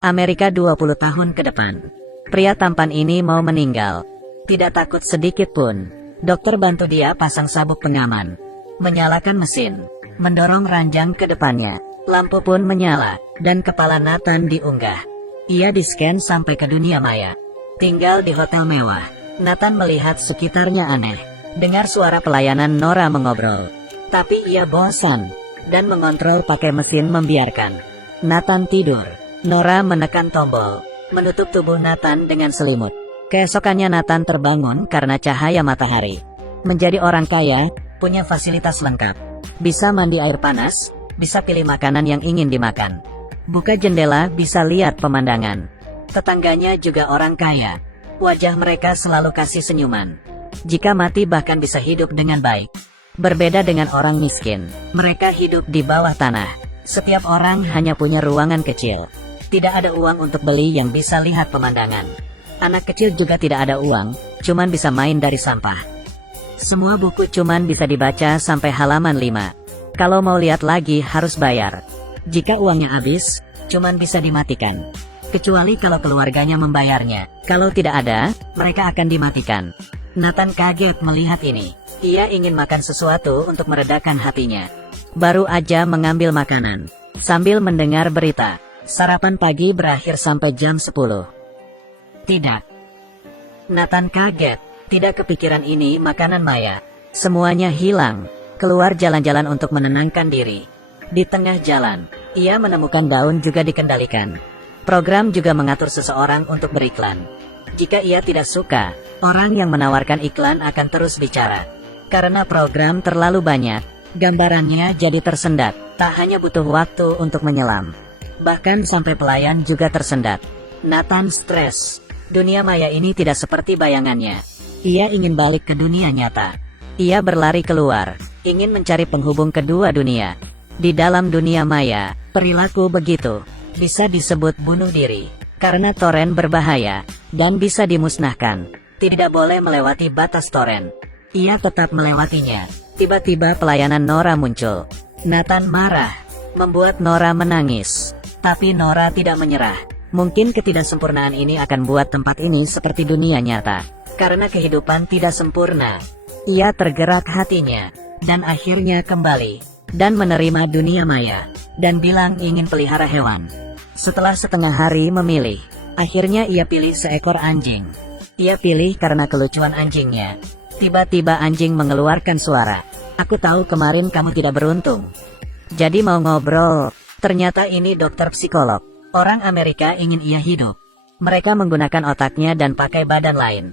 Amerika 20 tahun ke depan. Pria tampan ini mau meninggal. Tidak takut sedikit pun. Dokter bantu dia pasang sabuk pengaman. Menyalakan mesin. Mendorong ranjang ke depannya. Lampu pun menyala. Dan kepala Nathan diunggah. Ia di-scan sampai ke dunia maya. Tinggal di hotel mewah. Nathan melihat sekitarnya aneh. Dengar suara pelayanan Nora mengobrol. Tapi ia bosan. Dan mengontrol pakai mesin membiarkan. Nathan tidur. Nora menekan tombol. Menutup tubuh Nathan dengan selimut. Keesokannya Nathan terbangun karena cahaya matahari. Menjadi orang kaya, punya fasilitas lengkap. Bisa mandi air panas, bisa pilih makanan yang ingin dimakan. Buka jendela bisa lihat pemandangan. Tetangganya juga orang kaya. Wajah mereka selalu kasih senyuman. Jika mati bahkan bisa hidup dengan baik. Berbeda dengan orang miskin, mereka hidup di bawah tanah. Setiap orang hanya punya ruangan kecil. Tidak ada uang untuk beli yang bisa lihat pemandangan. Anak kecil juga tidak ada uang, cuman bisa main dari sampah. Semua buku cuman bisa dibaca sampai halaman 5. Kalau mau lihat lagi harus bayar. Jika uangnya habis, cuman bisa dimatikan. Kecuali kalau keluarganya membayarnya. Kalau tidak ada, mereka akan dimatikan. Nathan kaget melihat ini. Ia ingin makan sesuatu untuk meredakan hatinya. Baru aja mengambil makanan. Sambil mendengar berita. Sarapan pagi berakhir sampai jam 10. Tidak. Nathan kaget. Tidak kepikiran ini makanan maya. Semuanya hilang. Keluar jalan-jalan untuk menenangkan diri. Di tengah jalan, ia menemukan daun juga dikendalikan. Program juga mengatur seseorang untuk beriklan. Jika ia tidak suka, orang yang menawarkan iklan akan terus bicara. Karena program terlalu banyak, gambarannya jadi tersendat. Tak hanya butuh waktu untuk menyelam. Bahkan sampai pelayan juga tersendat. Nathan stres. Dunia maya ini tidak seperti bayangannya. Ia ingin balik ke dunia nyata. Ia berlari keluar, ingin mencari penghubung kedua dunia. Di dalam dunia maya, perilaku begitu bisa disebut bunuh diri. Karena toren berbahaya, dan bisa dimusnahkan. Tidak boleh melewati batas toren. Ia tetap melewatinya. Tiba-tiba pelayanan Nora muncul. Nathan marah, membuat Nora menangis. Tapi Nora tidak menyerah. Mungkin ketidaksempurnaan ini akan buat tempat ini seperti dunia nyata. Karena kehidupan tidak sempurna. Ia tergerak hatinya, dan akhirnya kembali, dan menerima dunia maya, dan bilang ingin pelihara hewan. Setelah setengah hari memilih, akhirnya ia pilih seekor anjing. Ia pilih karena kelucuan anjingnya. Tiba-tiba anjing mengeluarkan suara. Aku tahu kemarin kamu tidak beruntung. Jadi mau ngobrol. Ternyata ini dokter psikolog. Orang Amerika ingin ia hidup. Mereka menggunakan otaknya dan pakai badan lain.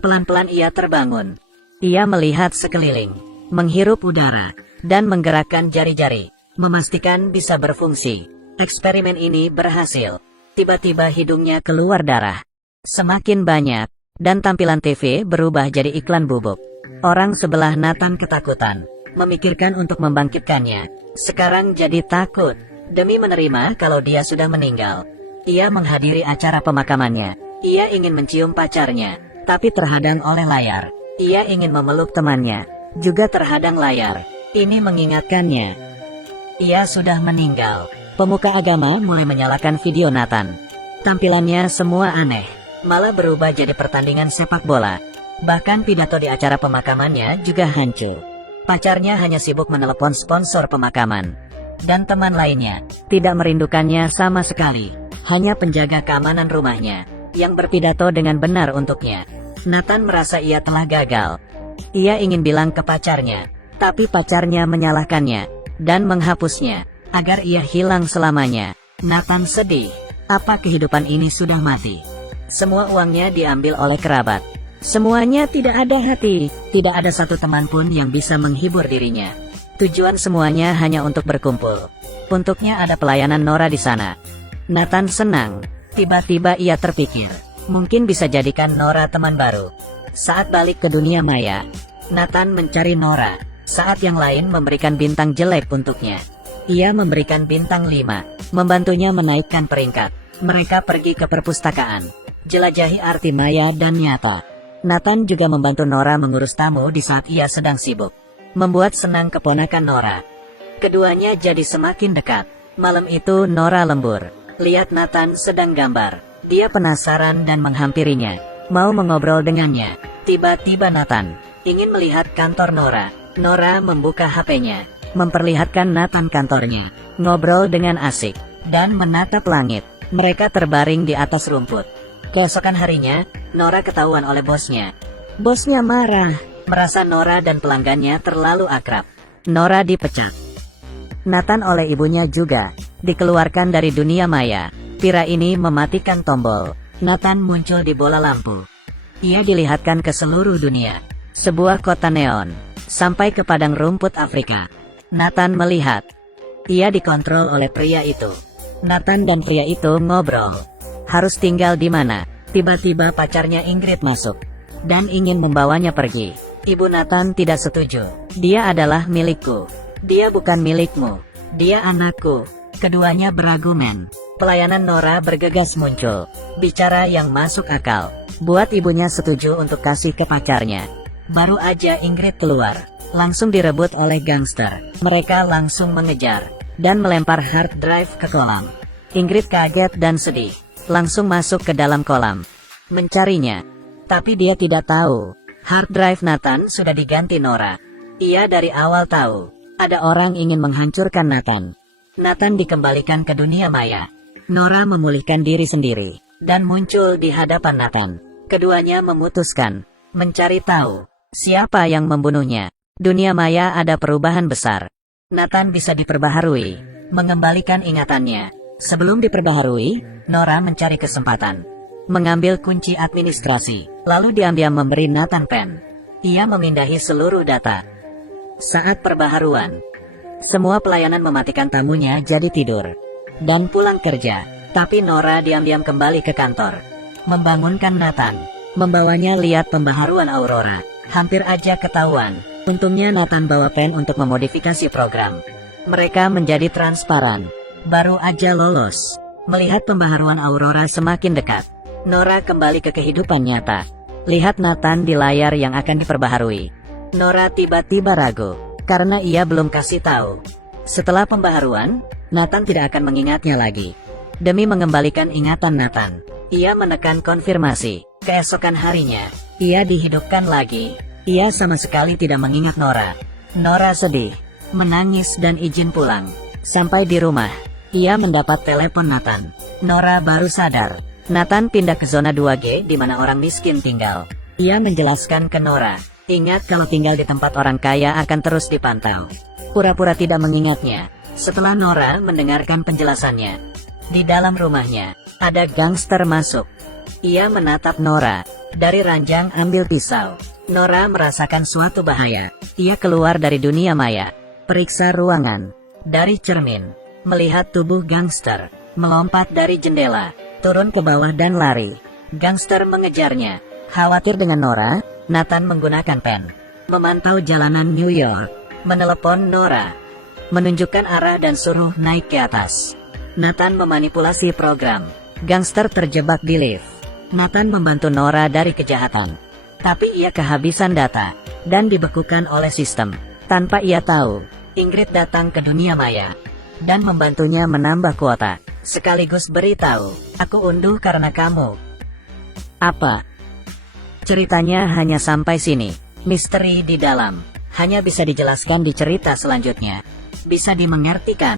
Pelan-pelan ia terbangun. Ia melihat sekeliling, menghirup udara, dan menggerakkan jari-jari. Memastikan bisa berfungsi. Eksperimen ini berhasil. Tiba-tiba hidungnya keluar darah. Semakin banyak. Dan tampilan TV berubah jadi iklan bubuk. Orang sebelah Nathan ketakutan. Memikirkan untuk membangkitkannya. Sekarang jadi takut. Demi menerima kalau dia sudah meninggal. Ia menghadiri acara pemakamannya. Ia ingin mencium pacarnya. Tapi terhadang oleh layar. Ia ingin memeluk temannya. Juga terhadang layar. Ini mengingatkannya. Ia sudah meninggal. Pemuka agama mulai menyalakan video Nathan. Tampilannya semua aneh. Malah berubah jadi pertandingan sepak bola. Bahkan pidato di acara pemakamannya juga hancur. Pacarnya hanya sibuk menelepon sponsor pemakaman. Dan teman lainnya, tidak merindukannya sama sekali. Hanya penjaga keamanan rumahnya, yang berpidato dengan benar untuknya. Nathan merasa ia telah gagal. Ia ingin bilang ke pacarnya, tapi pacarnya menyalahkannya, dan menghapusnya, agar ia hilang selamanya. Nathan sedih. Apa kehidupan ini sudah mati? Semua uangnya diambil oleh kerabat. Semuanya tidak ada hati. Tidak ada satu teman pun yang bisa menghibur dirinya. Tujuan semuanya hanya untuk berkumpul. Untuknya ada pelayanan Nora di sana. Nathan senang. Tiba-tiba ia terpikir, mungkin bisa jadikan Nora teman baru. Saat balik ke dunia maya, Nathan mencari Nora. Saat yang lain memberikan bintang jelek untuknya. Ia memberikan bintang 5, membantunya menaikkan peringkat. Mereka pergi ke perpustakaan. Jelajahi arti maya dan nyata. Nathan juga membantu Nora mengurus tamu di saat ia sedang sibuk. Membuat senang keponakan Nora. Keduanya jadi semakin dekat. Malam itu Nora lembur. lihat Nathan sedang gambar. Dia penasaran dan menghampirinya, mau mengobrol dengannya. Tiba-tiba Nathan ingin melihat kantor Nora. Nora membuka HP-nya, memperlihatkan Nathan kantornya, ngobrol dengan asik, dan menatap langit. Mereka terbaring di atas rumput. Keesokan harinya, Nora ketahuan oleh bosnya. Bosnya marah, merasa Nora dan pelanggannya terlalu akrab. Nora dipecat. Nathan oleh ibunya juga dikeluarkan dari dunia maya. Pira ini mematikan tombol. Nathan muncul di bola lampu. Ia dilihatkan ke seluruh dunia. Sebuah kota neon, sampai ke padang rumput Afrika. Nathan melihat. Ia dikontrol oleh pria itu. Nathan dan pria itu ngobrol. Harus tinggal di mana? Tiba-tiba pacarnya Ingrid masuk dan ingin membawanya pergi. Ibu Nathan tidak setuju. Dia adalah milikku. Dia bukan milikmu. Dia anakku. Keduanya berargumen. Pelayanan Nora bergegas muncul. Bicara yang masuk akal. Buat ibunya setuju untuk kasih ke pacarnya. Baru aja Ingrid keluar, langsung direbut oleh gangster. Mereka langsung mengejar dan melempar hard drive ke kolam. Ingrid kaget dan sedih. Langsung masuk ke dalam kolam, mencarinya. Tapi dia tidak tahu, hard drive Nathan sudah diganti Nora. Ia dari awal tahu, ada orang ingin menghancurkan Nathan. Nathan dikembalikan ke dunia maya. Nora memulihkan diri sendiri, dan muncul di hadapan Nathan. Keduanya memutuskan, mencari tahu, siapa yang membunuhnya. Dunia maya ada perubahan besar. Nathan bisa diperbaharui, mengembalikan ingatannya. Sebelum diperbaharui, Nora mencari kesempatan, mengambil kunci administrasi, lalu diam-diam memberi Nathan pen. Ia memindahi seluruh data. Saat perbaharuan, semua pelayanan mematikan tamunya jadi tidur dan pulang kerja. Tapi Nora diam-diam kembali ke kantor, membangunkan Nathan, membawanya lihat pembaharuan Aurora. Hampir aja ketahuan. Untungnya Nathan bawa pen untuk memodifikasi program. Mereka menjadi transparan. Baru aja lolos. Melihat pembaharuan Aurora semakin dekat, Nora kembali ke kehidupan nyata. Lihat Nathan di layar yang akan diperbaharui. Nora tiba-tiba ragu, karena ia belum kasih tahu. Setelah pembaharuan, Nathan tidak akan mengingatnya lagi. Demi mengembalikan ingatan Nathan, ia menekan konfirmasi. Keesokan harinya, ia dihidupkan lagi. Ia sama sekali tidak mengingat Nora. Nora sedih, menangis dan izin pulang. Sampai di rumah, ia mendapat telepon Nathan. Nora baru sadar. Nathan pindah ke zona 2G di mana orang miskin tinggal. Ia menjelaskan ke Nora, ingat kalau tinggal di tempat orang kaya akan terus dipantau. Pura-pura tidak mengingatnya. Setelah Nora mendengarkan penjelasannya, di dalam rumahnya, ada gangster masuk. Ia menatap Nora. Dari ranjang ambil pisau. Nora merasakan suatu bahaya. Ia keluar dari dunia maya. Periksa ruangan. Dari cermin, melihat tubuh gangster, melompat dari jendela, turun ke bawah dan lari. Gangster mengejarnya. Khawatir dengan Nora, Nathan menggunakan pen, memantau jalanan New York, menelepon Nora, menunjukkan arah dan suruh naik ke atas. Nathan memanipulasi program. Gangster terjebak di lift. Nathan membantu Nora dari kejahatan. Tapi ia kehabisan data, dan dibekukan oleh sistem. Tanpa ia tahu, Ingrid datang ke dunia maya dan membantunya menambah kuota, sekaligus beritahu, aku unduh karena kamu. Apa? Ceritanya hanya sampai sini. Misteri di dalam hanya bisa dijelaskan di cerita selanjutnya. Bisa dimengertikan.